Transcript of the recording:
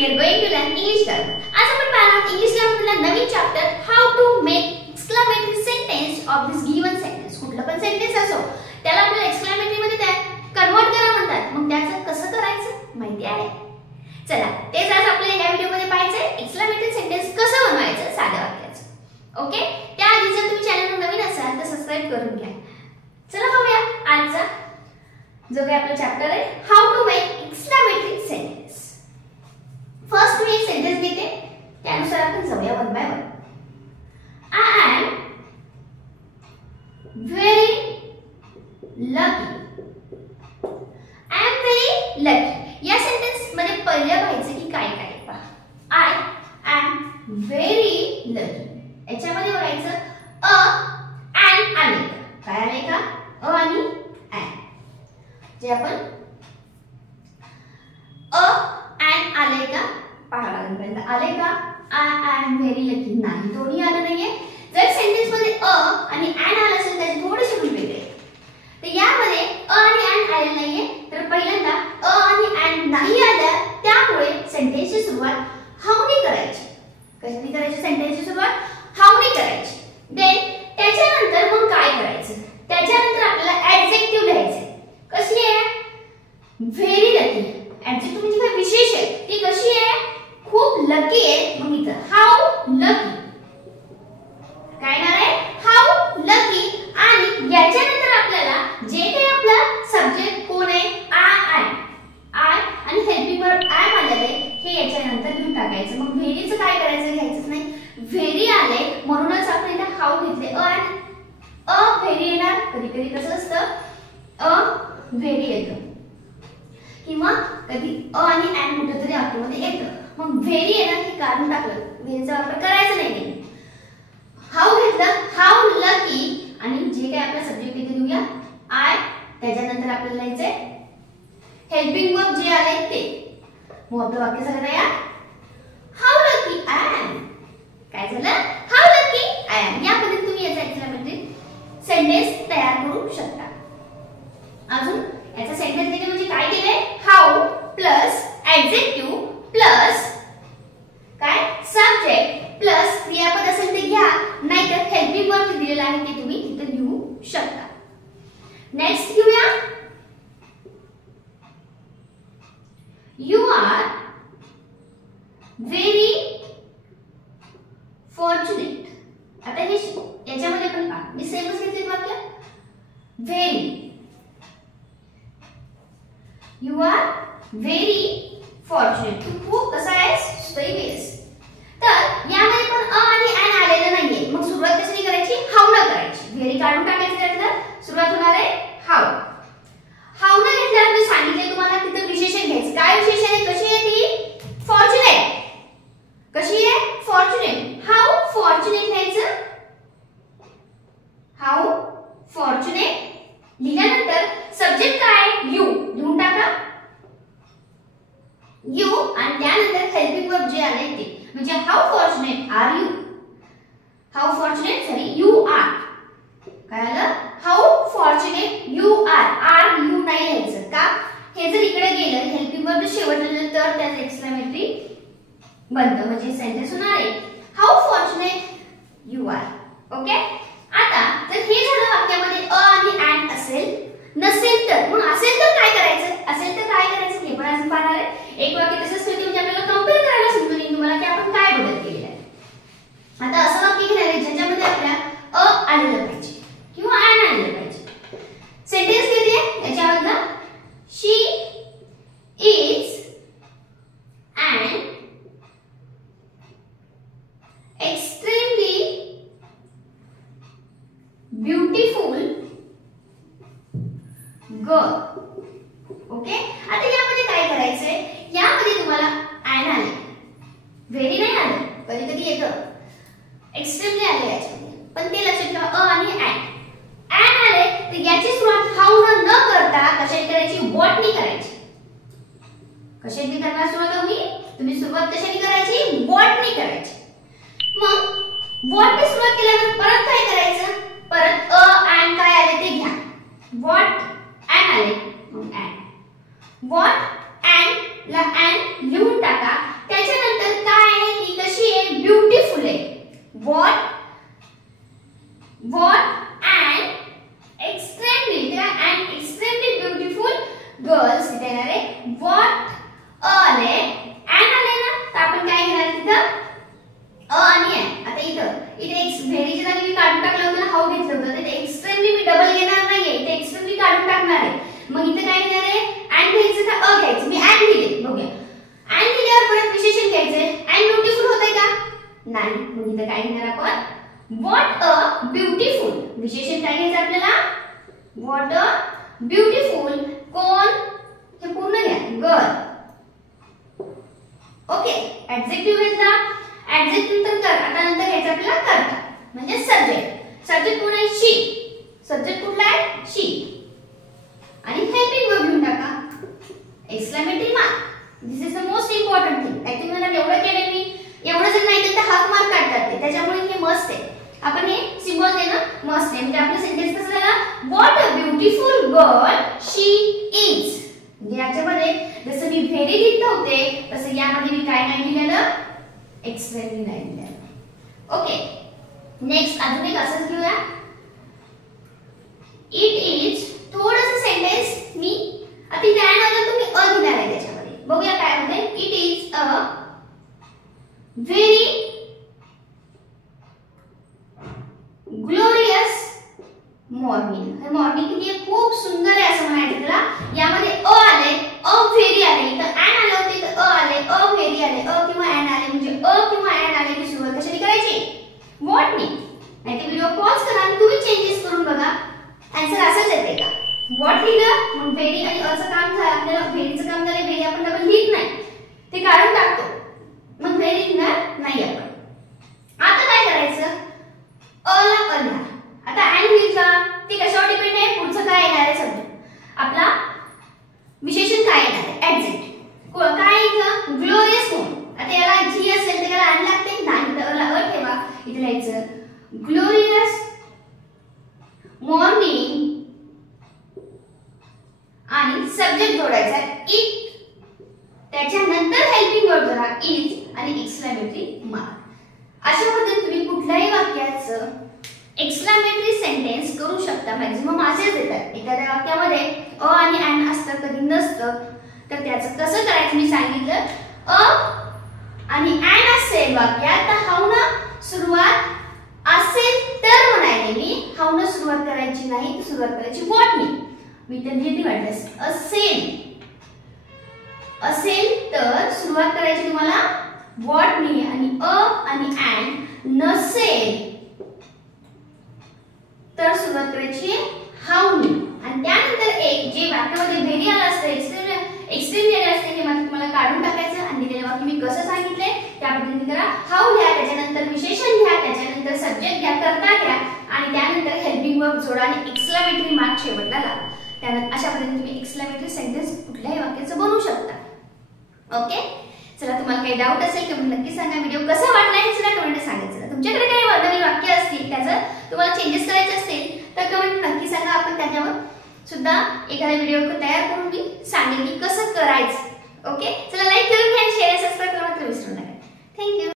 we are going to learn English grammar. आज आपण पाहणार इंग्लिश ग्रामरमधला नवीन chapter how to make exclamatory sentence of this given sentence. कुठलं पण सेंटेन्स असो त्याला आपल्याला एक्सक्लेमेटरी मध्ये त्या कन्वर्ट करा म्हणतात. मग त्याचं कसं करायचं माहिती आहे? चला तेच आज आपल्याला या व्हिडिओ मध्ये पाहायचंय. एक्सक्लेमेटरी सेंटेन्स कसं बनवायचं साध्या वाक्याचं. ओके, त्याआधी जर तुम्ही चॅनलवर नवीन असाल तर सबस्क्राइब करून घ्या. चला पाहूया आजचा जो काही आपला चॅप्टर आहे how to make exclamatory sentence. First मी एक सेंटेन्स घेते, त्यानुसार आपण जाऊया one by one. I am very lucky. I am very lucky या सेंटेन्स मध्ये पहिलं पाहायचं की काय काय पहा. आय एम व्हेरी लकी याच्यामध्ये बघायचं अ एंड आले काय आले का अ आणि एंड. जे आपण अ एंड आले का पाहावं लागेल. पहिल्यांदा आले का आय एम व्हेरी लकी नाही, दोन्ही आलं नाहीये. जर सेंटेन्स मध्ये अ आणि एंड आलं असेल त्याचे थोडेसे रूल वेगळे. तर यामध्ये अ आणि एंड आले नाहीये, तर पहिल्यांदा अ आणि एंड नाही आलं, त्यामुळे सेंटेन्सची सुरुवात हाऊने करायची. कशाने करायची? सेंटेन्सची सुरुवात हाऊने करायची. देन त्याच्यानंतर मग काय करायचं? त्याच्यानंतर आपल्याला ऍडजेक्टिव्ह लिहायचे. कशी आहे? Very lucky. ऍडजेक्टिव्ह म्हणजे काय? विशेष आहे. ती कशी आहे? खूप लकी आहे. मग इथं हाऊ लकी काय येणार आहे? How lucky. आणि याच्यानंतर आपल्याला जे काही आपला सब्जेक्ट कोण आहे आय आणि हेल्पिंग वर्ब एम आलेले हे याच्यानंतर लिहून टाकायचं. मग व्हेरीचं काय करायचं? घ्यायचंच नाही. व्हेरी आले म्हणूनच आपण इथे हाऊ घेतले. अ व्हेरी येणार. कधी कधी कसं असतं अ व्हेरी येतं किंवा कधी अ आणि एंड कुठेतरी आतमध्ये येतं. मग व्हेरी येणार हे काढून टाकलं, व्हेरीचा वापर करायचा नाही. हाऊ घेतलं हाऊ लकी आणि जे काय आपला सब्जेक्ट इथे देऊया आय, त्याच्यानंतर आपल्याला लिहायचंय हेल्पिंग वर्ब जे आले ते. मग आपलं वाक्य झालं तयार. How lucky I am. काय झालं? How lucky I am. या पद्धतीने तुम्ही याचा एक्सक्लेमेटरी सेंटेन्स तयार करू शकता. अजून याचा सेंटेन्स लिहिणे म्हणजे काय केले? हाऊ प्लस ऍडजेक्टिव्ह प्लस काय सब्जेक्ट प्लस क्रियापद असेल ते घ्या, नाहीतर हेल्पिंग वर्ब दिलेला आहे ते तुम्ही तिथे लिहू शकता. नेक्स्ट घेऊया. You are very fortunate. आता हे याच्यामध्ये पण पहा, मी सेमच घेतले वाक्य. Very you are very fortunate. तू खूप कसा आहेस? स्तैवी आहेस. तर यामध्ये पण अ आणि एन आलेलं नाहीये. मग सुरुवात कशी करायची? हाऊ न करायची. व्हेरी काढून टाकायची. त्यानंतर सुरुवात होणार आहे हाऊ. हाऊ न घेतल्यावर मी सांगितले तुम्हाला तिथे विशेषण घ्यायचं. काय विशेषण आहे? कशी आहे ती? फॉर्च्युनेट. कशी आहे? फॉर्च्युनेट. हाऊ फॉर्च्युनेट घ्यायचं. हाऊ फॉर्च्युनेट लिहिल्यानंतर सब्जेक्ट काय? यू लिहून टाका. यू आणि त्यानंतर हेल्पिंग वर्ब जे आले ते म्हणजे how fortunate are you. How fortunate sorry you are. काय आलं? How fortunate you are. Are you नाही लिहायचं का? हे जर इकडे गेलं हेल्पिंग वर्ब शेवटला तर त्याचं एक्सक्लेमेटरी बनतं, म्हणजे सेंटेन्स होणार आहे how fortunate you are. Okay. आता जर हे झालं वाक्यामध्ये अ आणि एंड असेल, नसेल तर मग असेल तर काय करायचं? असेल तर काय करायचं हे पण अजून पाहणार आहे. एक वाक्य तसंच ठेवते म्हणजे आपल्याला कंपेअर करायला समजून येईल तुम्हाला की आपण काय बदल केलेला आहे. आता असं वाक्य घेणार आहे ज्याच्यामध्ये आपल्या अ आलेलं पाहिजे किंवा एंड आलेलं पाहिजे. सेंटेन्स घेते याच्यामधलं she is an extremely beautiful girl. Okay. आता यामध्ये काय करायचंय? यामध्ये तुम्हाला एन आले, व्हेरी नाही आलं, कधी कधी येतं एक्स्ट्रीमली आले याच्यामध्ये, पण ते लक्षात ठेवा अ आणि एन आले तर याची सुरुवात हाऊ न करता कशाने करायची? व्हॉटनी करायची. कशाने करणार सुरुवात? तुम्ही सुरुवात कशाने करायची? व्हॉटनी करायची. मग व्हॉटनी सुरुवात केल्यानंतर परत काय करायचं? परत अ एंड काय आले ते घ्या. व्हॉट एंड आले मग एंड. व्हॉट एंड ला एंड लिहून टाका. what an extremely beautiful girls इथे येणार आहे what आले and आले ना तर आपण काय घेणार तिथं आणि आहे. आता इथे व्हेरीच्या जागी मी काढून टाकलं होतं ना हाऊ घेतलं होतं ते एक्स्ट्रीमली मी डबल घेणार नाहीये इथे एक्स्ट्रीमली काढून टाकणार आहे. मग इथे काय घेणार आहे and घ्यायचं का घ्यायचं मी and लिहिले बघूया and लिहिल्यावर परत विशेषण घ्यायचंय and ब्युटीफुल होतंय का नाही. मग इथे काय घेणार आपण what a beautiful विशेषण काय घ्यायचं आपल्याला what a beautiful कोण हे पूर्ण घ्या गर्ल. ओके ऍडजेक्टिव्ह घेतला ऍडजेक्टिव्ह नंतर कर आता नंतर घ्यायचं आपल्याला करता म्हणजे सब्जेक्ट. सब्जेक्ट कोण आहे शी. सब्जेक्ट कुठला आहे शी आणि हेल्पिंग वर्ब घेऊन टाका exclamatory mark. This is the most important thing. Actually मला एवढं केलं मी एवढं जर नाही तर हाफ मार्क काढतात ते त्याच्यामुळे हे मस्ट आहे. आपण हे सिम्बॉल देणं मस्ट आहे म्हणजे आपलं सेंटेन्स कसं झालं what a beautiful girl she is. म्हणजे याच्यामध्ये जसं मी व्हेरी लिहित होते तसं यामध्ये मी काय नाही लिहिलेलं एक्स्ट्रीमली नाही लिहिलेलं. ओके नेक्स्ट अजून एक असंच घेऊया इट इज. थोडंसं सेंटेन्स मी आता इथे ऍड आलं तर मी घेणार आहे त्याच्यामध्ये बघूया काय होते. It is a very glorious morning. हे मॉर्निंग किती खूप सुंदर आहे असं म्हणायचं त्याला. यामध्ये आले व्हेरी आले तर ऍन आले होते तर आले व्हेरी आले किंवा ऍन आले म्हणजे किंवा ऍन आले की सुरुवात कशाने करायची व्हॉट नी. नाहीतर व्हिडिओ पॉज करा आणि तुम्ही चेंजेस करून बघा आन्सर असंच येते का. व्हॉट लिहिलं मग व्हेरी आणि असं काम झालं आपल्याला व्हेरीचं काम झालं व्हेरी आपण डबल लिहित नाही ते काढून टाकतो मग व्हेरी लिहिणार नाही आपण. आता काय करायचं ला लिहा. आता ऍन होईल का ते कशावर डिपेंड आहे पुढचं काय येणार आहे सब्जेक्ट आपला विशेषण काय येणार आहे ऍडजेक्ट काय इथं ग्लोरियस कोण. आता याला जी असेल तर याला ऍन लागते नाही तर ला ठेवा इथे लिहायचं ग्लोरियस मॉर्निंग आणि सब्जेक्ट जोडायचा इट त्याच्यानंतर हेल्पिंग वर्ब जोडा इज आणि एक्सक्लेमेटरी मार्क. अशा पद्धतीने तुम्ही कुठल्याही वाक्याचं एक्सक्लेमेटरी सेंटेन्स करू शकता. मॅक्झिमम असेच येतात एखाद्या वाक्यामध्ये आणि ऍन असतं कधी नसतं तर त्याचं कसं करायचं मी सांगितलं. आणि ऍन असेल वाक्यात तर हाऊ न सुरुवात असेल तर म्हणायला मी हाऊ न सुरुवात करायची नाही तर सुरुवात करायची व्हॉट नी. मी तर लिहिते वाटल्यास असेल तर सुरुवात करायची तुम्हाला व्हॉट नी आणि ऍन नसेल तर सुरुवात करायची हाऊ नी. आणि त्यानंतर एक जे वाक्यामध्ये व्हेरी आलं असतं एक्स्ट्रीमली आलं असतं हे मात्र तुम्हाला काढून टाकायचं आणि दिलेलं वाक्य मी कसं सांगितलंय त्या पद्धतीने करा. हाऊ घ्या त्याच्यानंतर विशेषण घ्या त्याच्यानंतर सब्जेक्ट घ्या करता घ्या आणि त्यानंतर हेल्पिंग वर्ब जोडा आणि एक्सक्लेमेटरी मार्क शेवटला लावा. त्यानंतर अशा पद्धतीने तुम्ही एक्सक्लेमेटरी सेंटेन्स कुठल्याही वाक्याचं बनवू शकता. ओके चला तुम्हाला काही डाऊट असेल कमेंट नक्की सांगा. व्हिडिओ कसा वाटला हे सुद्धा कमेंट सांगायचं. तुमच्याकडे काही नवीन वाक्य असतील त्याचं तुम्हाला चेंजेस करायचे असतील तर कमेंट नक्की सांगा. आपण त्याच्यावर सुद्धा एखादा व्हिडिओ तयार करून मी सांगेन की कसं करायचं. ओके चला लाईक करून घ्या शेअर सबस्क्राईब करा विसरू नका. थँक्यू.